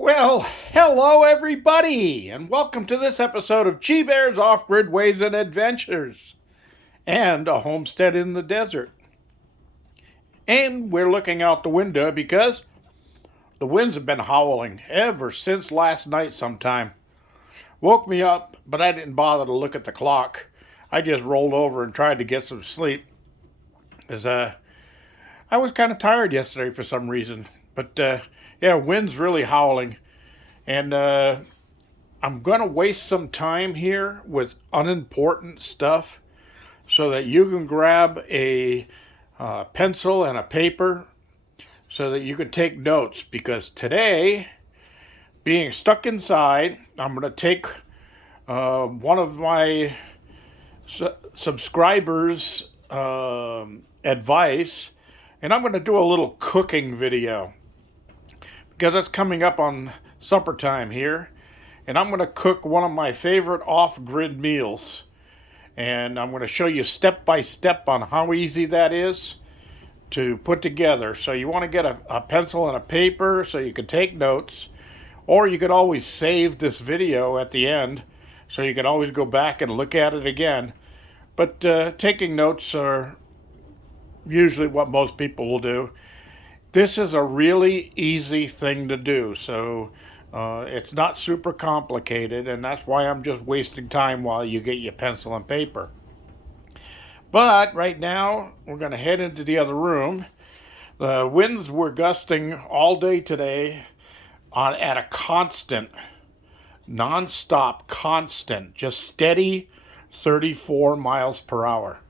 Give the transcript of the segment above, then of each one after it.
Well, hello everybody, and welcome to this episode of Chi Bear's Off-Grid Ways and Adventures and a homestead in the desert. And we're looking out the window because the winds have been howling ever since last night sometime. Woke me up, but I didn't bother to look at the clock. I just rolled over and tried to get some sleep. As I was kind of tired yesterday for some reason. But yeah, wind's really howling. And I'm going to waste some time here with unimportant stuff so that you can grab a pencil and a paper so that you can take notes. Because today, being stuck inside, I'm going to take one of my subscribers' advice, and I'm going to do a little cooking video because it's coming up on supper time here, and I'm going to cook one of my favorite off-grid meals, and I'm going to show you step by step on how easy that is to put together. So you want to get a pencil and a paper so you can take notes, or you could always save this video at the end so you can always go back and look at it again. But taking notes are usually what most people will do. This is a really easy thing to do, so it's not super complicated, and that's why I'm just wasting time while you get your pencil and paper. But right now, we're going to head into the other room. The winds were gusting all day today at a constant, non-stop, constant, just steady 34 miles per hour.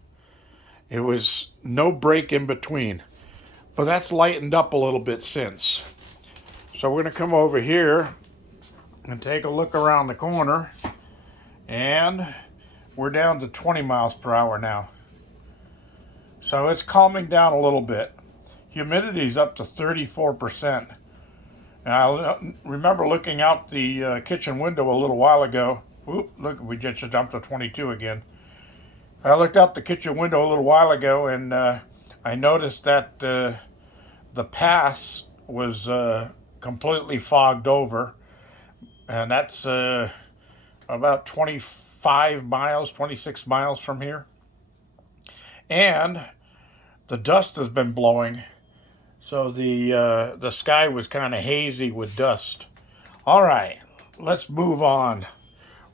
It was no break in between. But that's lightened up a little bit since. So we're going to come over here and take a look around the corner. And we're down to 20 miles per hour now. So it's calming down a little bit. Humidity's up to 34%. Now, I remember looking out the kitchen window a little while ago. Oop, look, we just jumped to 22 again. I looked out the kitchen window a little while ago, and I noticed that the pass was completely fogged over, and that's about 25 miles, 26 miles from here. And the dust has been blowing, so the sky was kind of hazy with dust. All right, let's move on.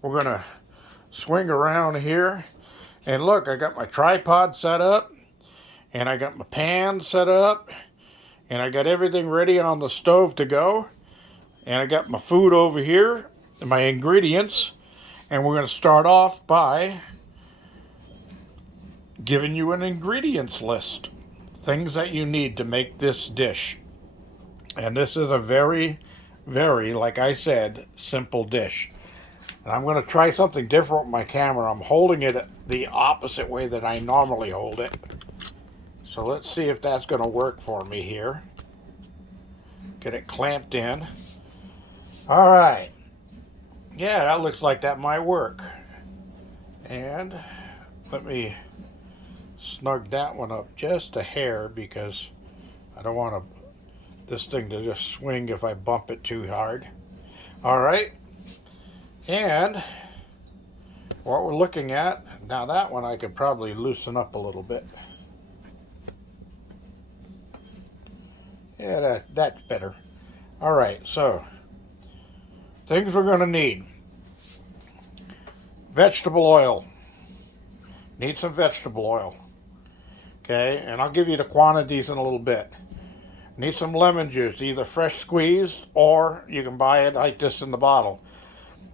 We're gonna swing around here, and look, I got my tripod set up, and I got my pan set up, and I got everything ready on the stove to go, and I got my food over here, my ingredients, and we're going to start off by giving you an ingredients list, things that you need to make this dish. And this is a very, very, like I said, simple dish. And I'm going to try something different with my camera. I'm holding it the opposite way that I normally hold it. So let's see if that's going to work for me here. Get it clamped in. All right. Yeah, that looks like that might work. And let me snug that one up just a hair because I don't want this thing to just swing if I bump it too hard. All right. And what we're looking at, now that one I could probably loosen up a little bit. Yeah, that's better. All right, so things we're going to need. Vegetable oil. Need some vegetable oil. Okay, and I'll give you the quantities in a little bit. Need some lemon juice, either fresh squeezed or you can buy it like this in the bottle.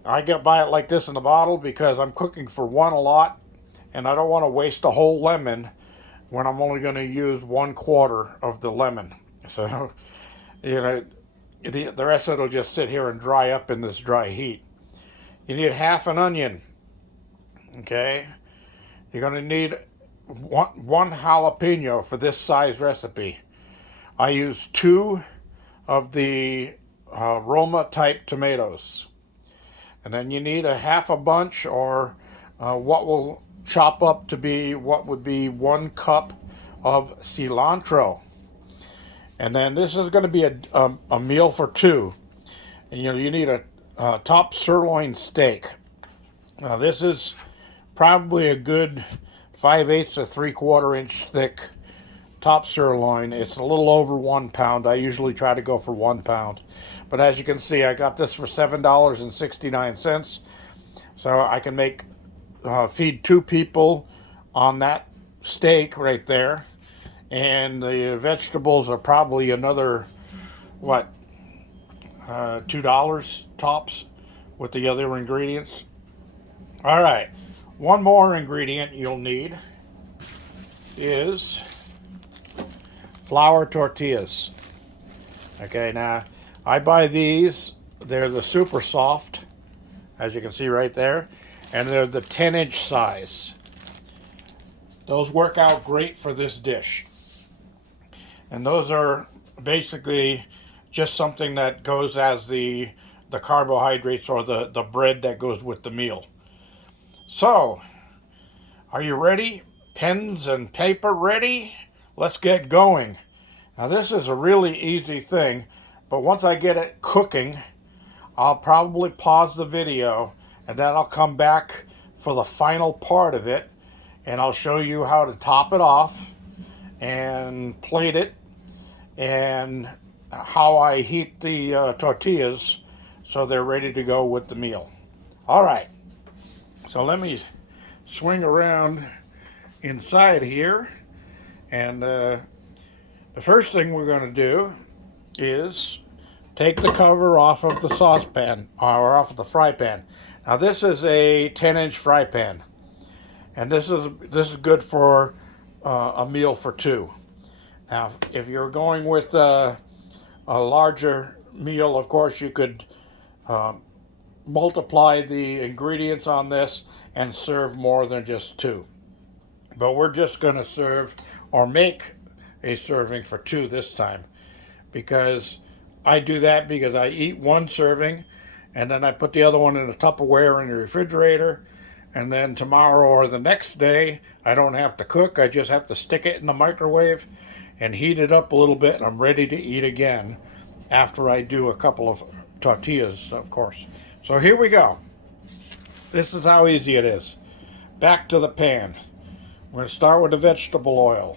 I buy it like this in the bottle because I'm cooking for one a lot, and I don't want to waste a whole lemon when I'm only going to use 1/4 of the lemon. So, you know, the rest of it will just sit here and dry up in this dry heat. You need half an onion. Okay, you're going to need one jalapeno for this size recipe. I use 2 of the Roma type tomatoes. And then you need a half a bunch, or what will chop up to be what would be 1 cup of cilantro. And then this is going to be a meal for 2. And you need a top sirloin steak. Now this is probably a good 5/8 to 3/4 inch thick top sirloin. It's a little over 1 pound. I usually try to go for 1 pound. But as you can see, I got this for $7.69. So I can feed 2 people on that steak right there. And the vegetables are probably another, what, $2 tops with the other ingredients. All right, one more ingredient you'll need is flour tortillas. Okay, now I buy these. They're the super soft, as you can see right there, and they're the 10-inch size. Those work out great for this dish. And those are basically just something that goes as the carbohydrates or the bread that goes with the meal. So, are you ready? Pens and paper ready? Let's get going. Now this is a really easy thing, but once I get it cooking, I'll probably pause the video and then I'll come back for the final part of it and I'll show you how to top it off and plate it and how I heat the tortillas so they're ready to go with the meal. All right, so let me swing around inside here, and the first thing we're going to do is take the cover off of the saucepan or off of the fry pan. Now this is a 10-inch fry pan, and this is good for a meal for 2. Now, if you're going with a larger meal, of course, you could multiply the ingredients on this and serve more than just 2. But we're just going to serve or make a serving for 2 this time, because I do that because I eat 1 serving and then I put the other one in a Tupperware in the refrigerator, and then tomorrow or the next day I don't have to cook. I just have to stick it in the microwave and heat it up a little bit, and I'm ready to eat again after I do a couple of tortillas, of course. So here we go. This is how easy it is. Back to the pan. We're going to start with the vegetable oil.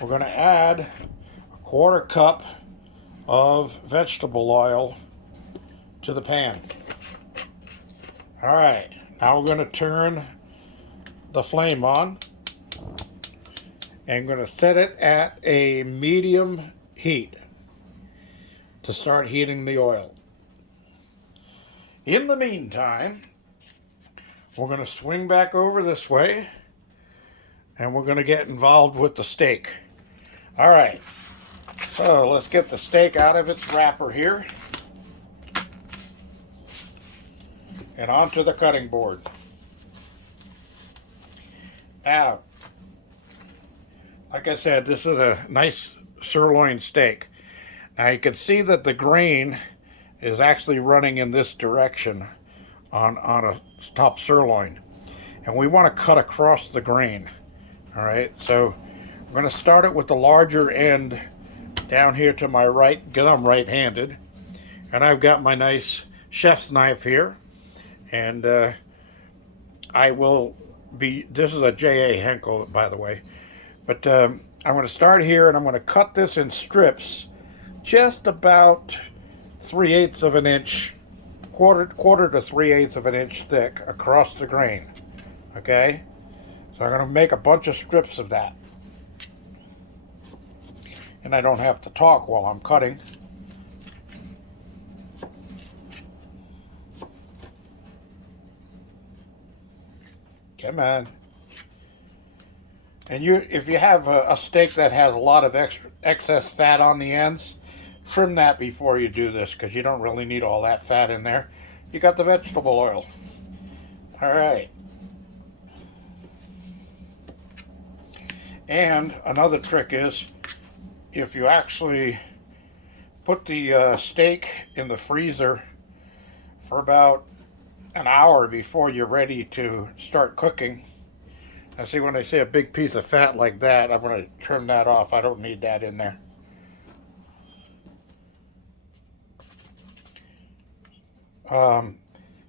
We're going to add a 1/4 cup of vegetable oil to the pan. All right, now we're going to turn the flame on and I'm going to set it at a medium heat to start heating the oil. In the meantime, we're going to swing back over this way and we're going to get involved with the steak. All right, so let's get the steak out of its wrapper here and onto the cutting board. Now, like I said, this is a nice sirloin steak. Now you can see that the grain is actually running in this direction on a top sirloin. And we want to cut across the grain. All right, so I'm going to start it with the larger end down here to my right, because I'm right-handed. And I've got my nice chef's knife here. And this is a J.A. Henkel, by the way. But I'm going to start here and I'm going to cut this in strips, just about 3/8 of an inch, quarter to 3/8 of an inch thick across the grain. Okay? So I'm going to make a bunch of strips of that. And I don't have to talk while I'm cutting. Come on. And if you have a steak that has a lot of excess fat on the ends, trim that before you do this, because you don't really need all that fat in there. You got the vegetable oil. All right. And another trick is, if you actually put the steak in the freezer for about an hour before you're ready to start cooking. I see, when I see a big piece of fat like that, I'm going to trim that off. I don't need that in there.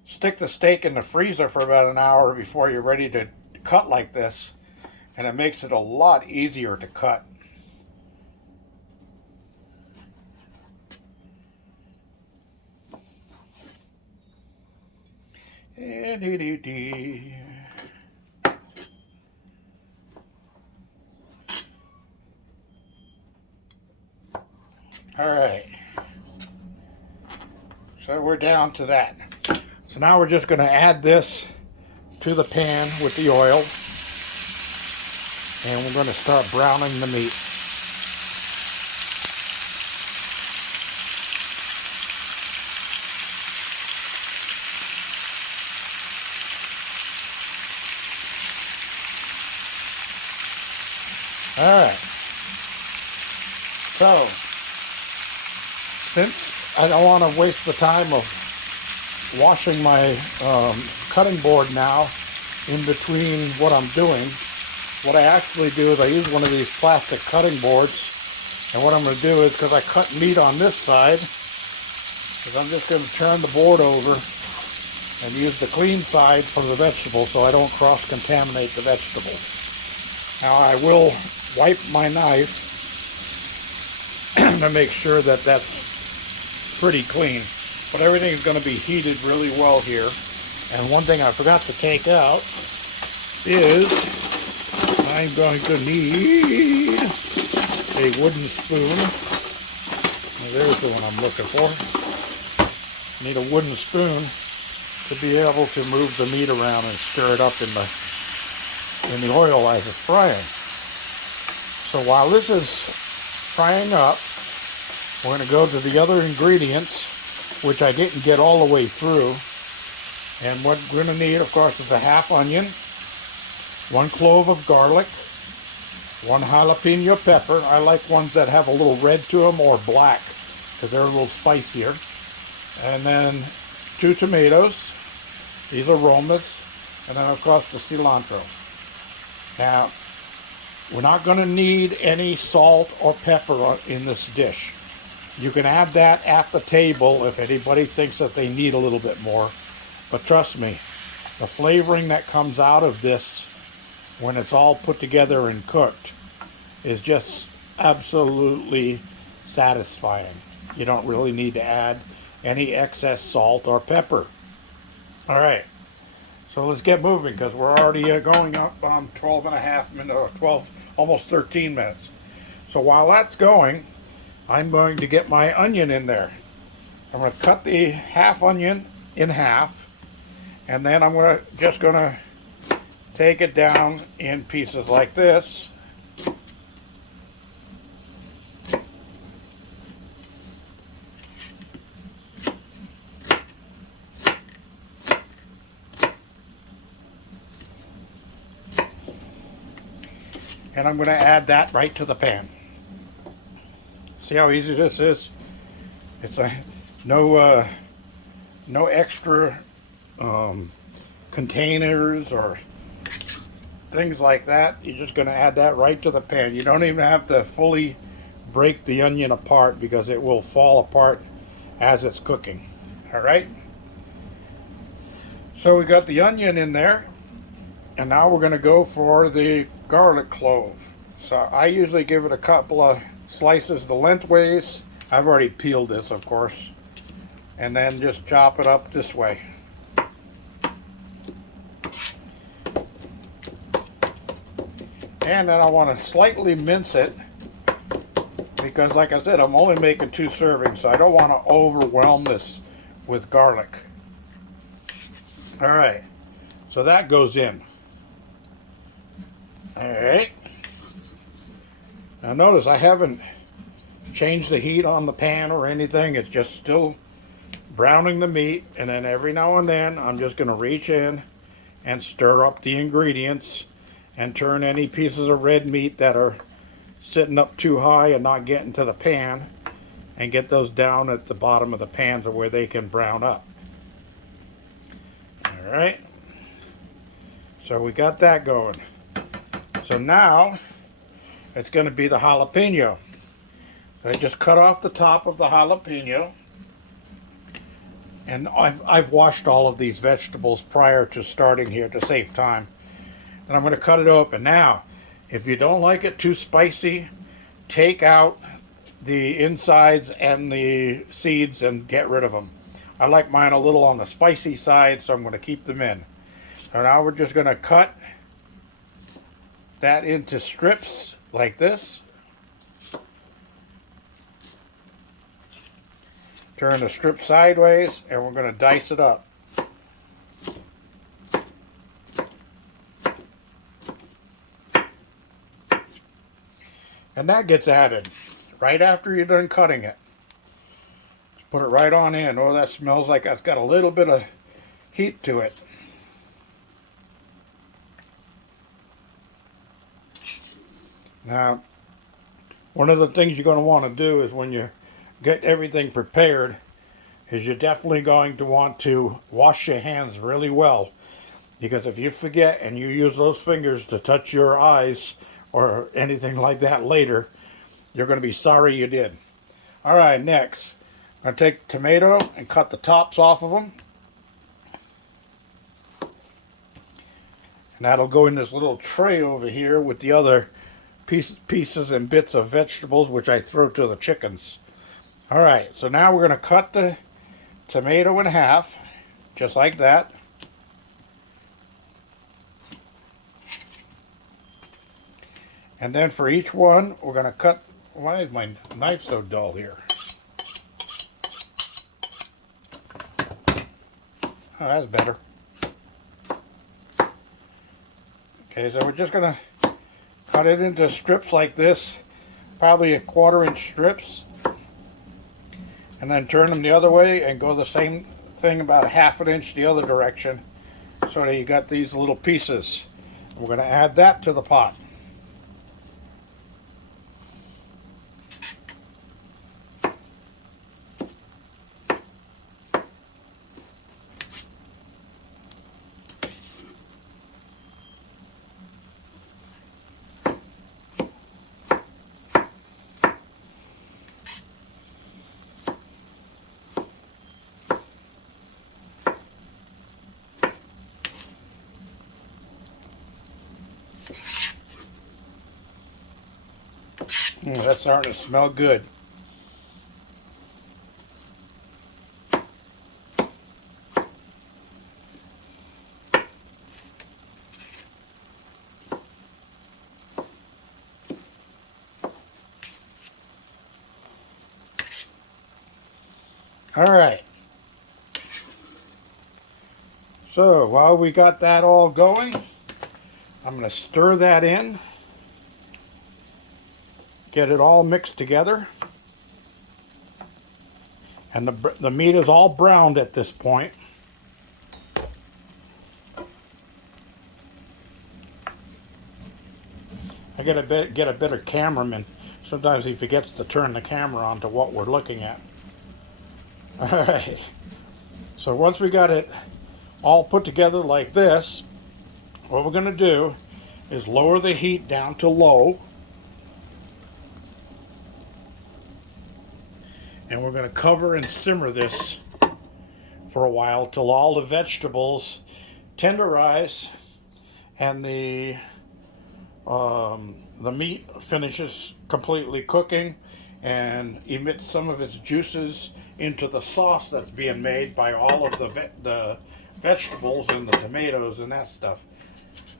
Stick the steak in the freezer for about an hour before you're ready to cut like this, and it makes it a lot easier to cut. All right, so we're down to that. So now we're just going to add this to the pan with the oil, and we're going to start browning the meat. All right, so since I don't want to waste the time of washing my cutting board now in between what I'm doing, what I actually do is I use one of these plastic cutting boards, and what I'm going to do is, because I cut meat on this side, is I'm just going to turn the board over and use the clean side for the vegetables so I don't cross-contaminate the vegetables. Now I will wipe my knife to make sure that that's pretty clean, but everything is going to be heated really well here. And one thing I forgot to take out is I'm going to need a wooden spoon. There's the one I'm looking for. I need a wooden spoon to be able to move the meat around and stir it up in the oil as it's frying. So while this is frying up, we're going to go to the other ingredients, which I didn't get all the way through. And what we're going to need, of course, is a half onion, 1 clove of garlic, 1 jalapeno pepper. I like ones that have a little red to them or black because they're a little spicier. And then 2 tomatoes. These are Romas. And then, of course, the cilantro. Now, we're not going to need any salt or pepper in this dish. You can add that at the table if anybody thinks that they need a little bit more. But trust me, the flavoring that comes out of this when it's all put together and cooked is just absolutely satisfying. You don't really need to add any excess salt or pepper. All right, so let's get moving because we're already going up on 12 and a half minutes, or 12, almost 13 minutes. So while that's going, I'm going to get my onion in there. I'm going to cut the half onion in half, and then I'm just going to take it down in pieces like this. And I'm going to add that right to the pan. See how easy this is? It's no extra containers or things like that. You're just going to add that right to the pan. You don't even have to fully break the onion apart because it will fall apart as it's cooking. All right? So we got the onion in there, and now we're going to go for the garlic clove. So I usually give it a couple of slices the lengthways. I've already peeled this, of course, and then just chop it up this way. And then I want to slightly mince it because, like I said, I'm only making 2 servings, so I don't want to overwhelm this with garlic. All right, so that goes in. All right. Now notice I haven't changed the heat on the pan or anything. It's just still browning the meat, and then every now and then I'm just going to reach in and stir up the ingredients and turn any pieces of red meat that are sitting up too high and not getting to the pan, and get those down at the bottom of the pan so where they can brown up. All right, so we got that going. So now it's going to be the jalapeno. So I just cut off the top of the jalapeno, And I've washed all of these vegetables prior to starting here to save time. And I'm going to cut it open. Now, if you don't like it too spicy, take out the insides and the seeds and get rid of them. I like mine a little on the spicy side, so I'm going to keep them in. So now we're just going to cut that into strips like this. Turn the strip sideways, and we're going to dice it up. And that gets added right after you're done cutting it. Just put it right on in. Oh, that smells like it's got a little bit of heat to it. Now, one of the things you're going to want to do is when you get everything prepared is you're definitely going to want to wash your hands really well, because if you forget and you use those fingers to touch your eyes or anything like that later, you're going to be sorry you did. All right, next I'm going to take tomato and cut the tops off of them, and that'll go in this little tray over here with the other pieces and bits of vegetables which I throw to the chickens. Alright, so now we're going to cut the tomato in half, just like that. And then for each one, we're going to cut... Why is my knife so dull here? Oh, that's better. Okay, so we're just going to cut it into strips like this, probably 1/4 inch strips, and then turn them the other way and go the same thing about 1/2 inch the other direction, so that you got these little pieces. We're going to add that to the pot. That's starting to smell good. All right. So while we got that all going, I'm going to stir that in. Get it all mixed together. And the meat is all browned at this point. I get a better cameraman. Sometimes he forgets to turn the camera on to what we're looking at. Alright. So once we got it all put together like this, what we're going to do is lower the heat down to low. And we're going to cover and simmer this for a while till all the vegetables tenderize and the meat finishes completely cooking and emits some of its juices into the sauce that's being made by all of the vegetables and the tomatoes and that stuff.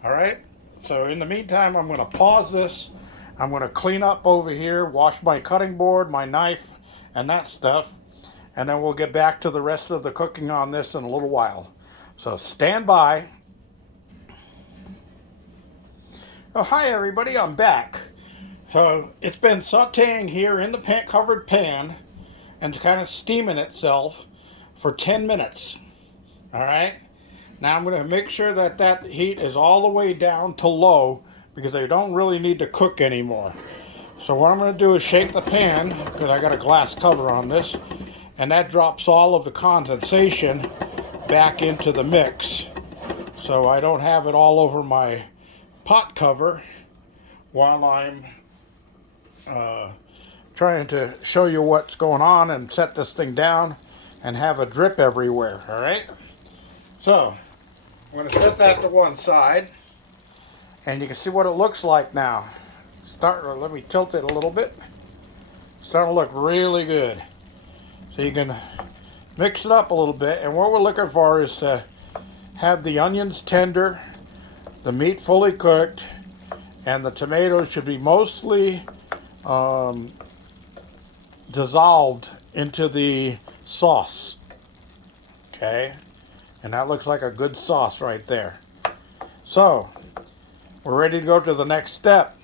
All right, so in the meantime, I'm going to pause this. I'm going to clean up over here, wash my cutting board, my knife, and that stuff, and then we'll get back to the rest of the cooking on this in a little while. So stand by. Oh, hi everybody, I'm back. So it's been sauteing here in the covered pan and kind of steaming itself for 10 minutes. All right, now I'm going to make sure that that heat is all the way down to low, because they don't really need to cook anymore. So what I'm going to do is shake the pan, because I got a glass cover on this, and that drops all of the condensation back into the mix, so I don't have it all over my pot cover while I'm trying to show you what's going on and set this thing down and have a drip everywhere, all right? So, I'm going to set that to one side, and you can see what it looks like now. Let me tilt it a little bit. It's starting to look really good. So you can mix it up a little bit, and what we're looking for is to have the onions tender, the meat fully cooked, and the tomatoes should be mostly dissolved into the sauce. Okay, and that looks like a good sauce right there. So we're ready to go to the next step.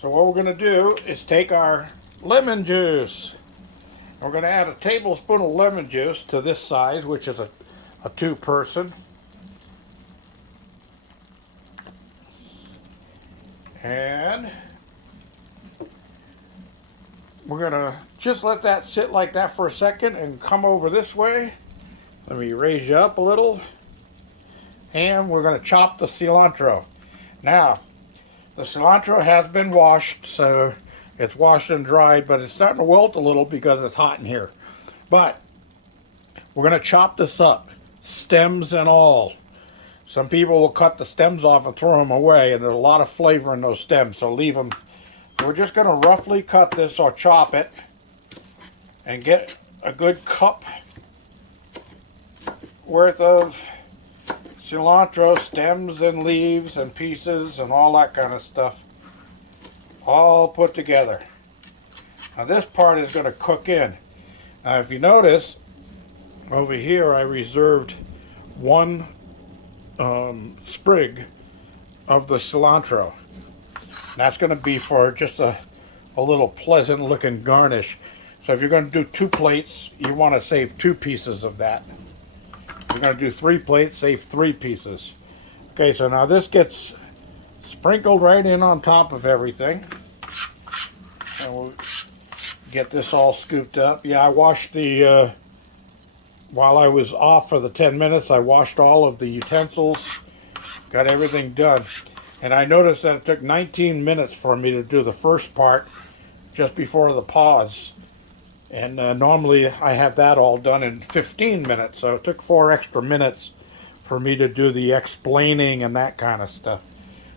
So what we're going to do is take our lemon juice. We're going to add a tablespoon of lemon juice to this size, which is a 2-person. And we're going to just let that sit like that for a second and come over this way. Let me raise you up a little. And we're going to chop the cilantro. Now, the cilantro has been washed, so it's washed and dried, but it's starting to wilt a little because it's hot in here. But we're going to chop this up, stems and all. Some people will cut the stems off and throw them away, and there's a lot of flavor in those stems, so leave them. So we're just going to roughly cut this or chop it and get a good cup worth of cilantro, stems and leaves and pieces and all that kind of stuff, all put together. Now this part is going to cook in. Now if you notice, over here I reserved one sprig of the cilantro. That's going to be for just a little pleasant looking garnish. So if you're going to do 2 plates, you want to save 2 pieces of that. If you're going to do 3 plates, save 3 pieces. Okay, so now this gets sprinkled right in on top of everything. And we'll get this all scooped up. Yeah, I washed the, while I was off for the 10 minutes, I washed all of the utensils, got everything done. And I noticed that it took 19 minutes for me to do the first part just before the pause. And normally I have that all done in 15 minutes, so it took 4 extra minutes for me to do the explaining and that kind of stuff.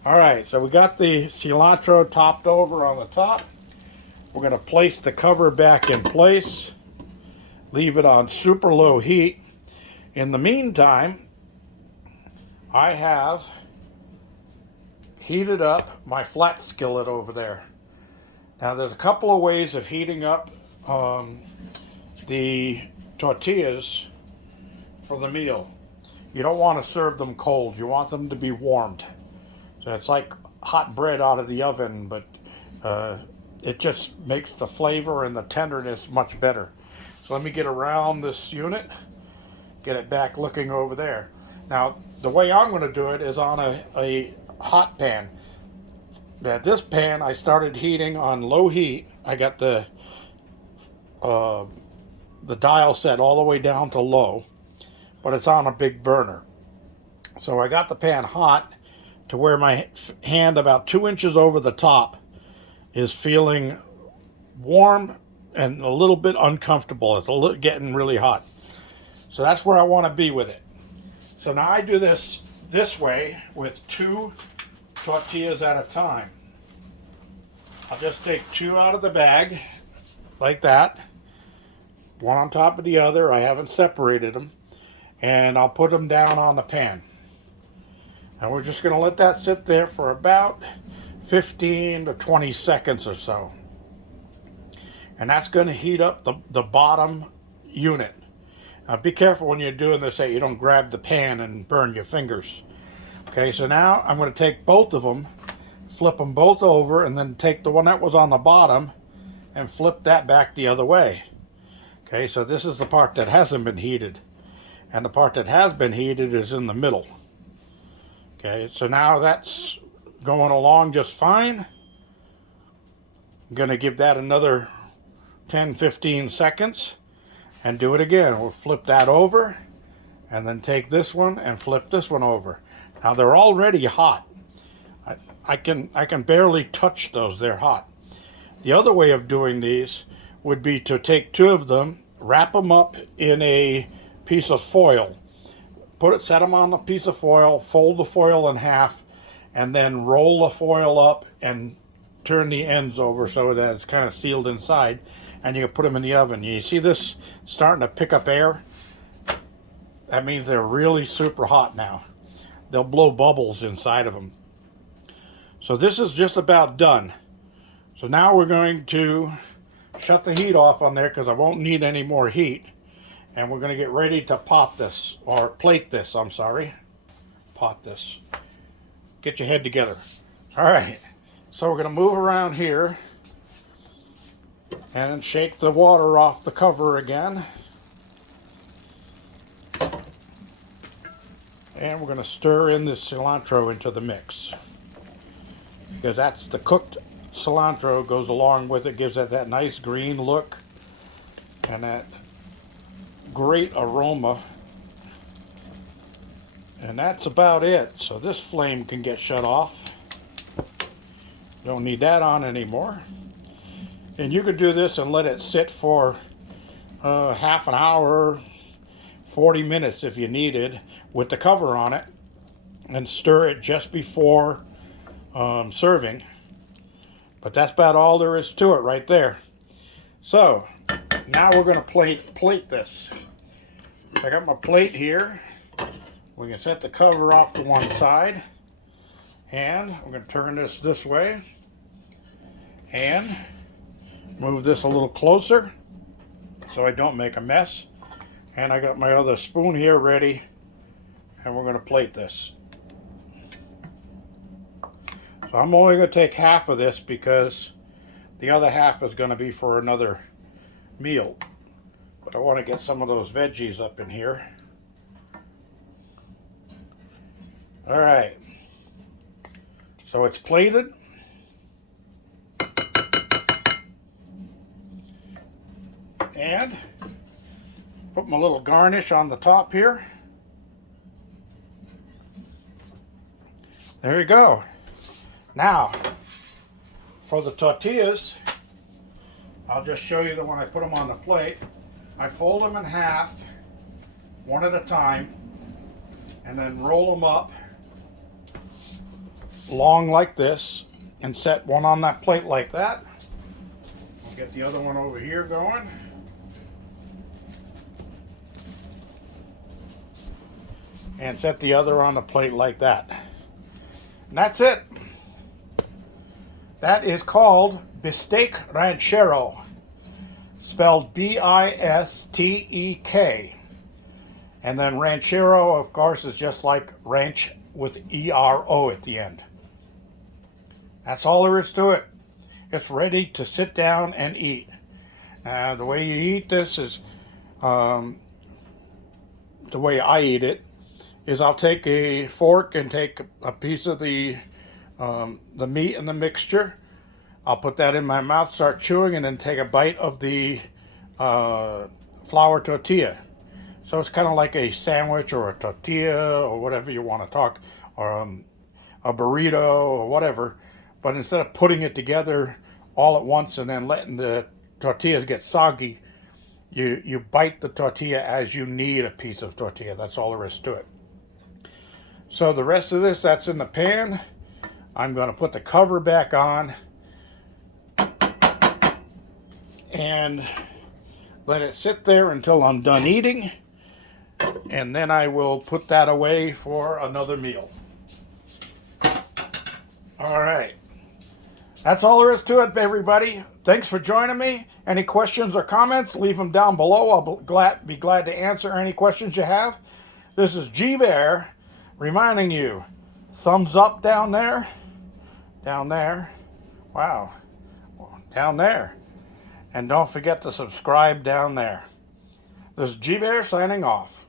Alright, so we got the cilantro topped over on the top. We're going to place the cover back in place, leave it on super low heat. In the meantime, I have heated up my flat skillet over there. Now there's a couple of ways of heating up the tortillas for the meal. You don't want to serve them cold. You want them to be warmed. So it's like hot bread out of the oven, but it just makes the flavor and the tenderness much better. So let me get around this unit, get it back looking over there. Now the way I'm going to do it is on a hot pan. Now this pan I started heating on low heat. I got the dial set all the way down to low, but it's on a big burner. So I got the pan hot to where my hand about 2 inches over the top is feeling warm and a little bit uncomfortable. It's getting really hot. So that's where I want to be with it. So now I do this way with 2 tortillas at a time. I'll just take 2 out of the bag like that, one on top of the other. I haven't separated them, and I'll put them down on the pan. And we're just going to let that sit there for about 15 to 20 seconds or so. And that's going to heat up the bottom unit. Now be careful when you're doing this that you don't grab the pan and burn your fingers. Okay, so now I'm going to take both of them, flip them both over, and then take the one that was on the bottom and flip that back the other way. Okay, so this is the part that hasn't been heated, and the part that has been heated is in the middle. Okay, so now that's going along just fine. I'm going to give that another 10-15 seconds and do it again. We'll flip that over and then take this one and flip this one over. Now they're already hot. I can barely touch those. They're hot. The other way of doing these would be to take two of them, wrap them up in a piece of foil, set them on a piece of foil, fold the foil in half, and then roll the foil up and turn the ends over so that it's kind of sealed inside, and you can put them in the oven. You see this starting to pick up air? That means they're really super hot now. They'll blow bubbles inside of them. So this is just about done. So now we're going to shut the heat off on there because I won't need any more heat. And we're going to get ready to pot this, or plate this, I'm sorry. Pot this. Get your head together. All right, so we're going to move around here and shake the water off the cover again. And we're going to stir in this cilantro into the mix, because that's the cooked cilantro goes along with it, gives it that nice green look and that great aroma. And that's about it. So this flame can get shut off. Don't need that on anymore. And you could do this and let it sit for half an hour, 40 minutes if you needed, with the cover on it, and stir it just before serving. But that's about all there is to it right there. So now we're going to plate this. I got my plate here. We can set the cover off to one side, and we're going to turn this way and move this a little closer so I don't make a mess. And I got my other spoon here ready, and we're going to plate this. So I'm only going to take half of this because the other half is going to be for another meal. But I want to get some of those veggies up in here. All right. So it's plated. And put my little garnish on the top here. There you go. Now, for the tortillas, I'll just show you that when I put them on the plate, I fold them in half, one at a time, and then roll them up long like this, and set one on that plate like that. I'll get the other one over here going. And set the other on the plate like that. And that's it. That is called Bistek Ranchero, spelled B-I-S-T-E-K. And then Ranchero, of course, is just like ranch with E-R-O at the end. That's all there is to it. It's ready to sit down and eat. The way you eat this is, the way I eat it, is I'll take a fork and take a piece of the meat and the mixture. I'll put that in my mouth, start chewing, and then take a bite of the flour tortilla. So it's kind of like a sandwich or a tortilla or whatever you want to talk, or a burrito or whatever. But instead of putting it together all at once and then letting the tortillas get soggy, you bite the tortilla as you need a piece of tortilla. That's all there is to it. So the rest of this, that's in the pan. I'm going to put the cover back on and let it sit there until I'm done eating, and then I will put that away for another meal. All right. That's all there is to it, everybody. Thanks for joining me. Any questions or comments, leave them down below. I'll be glad to answer any questions you have. This is G Bear reminding you, thumbs up down there, wow, down there, and don't forget to subscribe down there. This is G Bear signing off.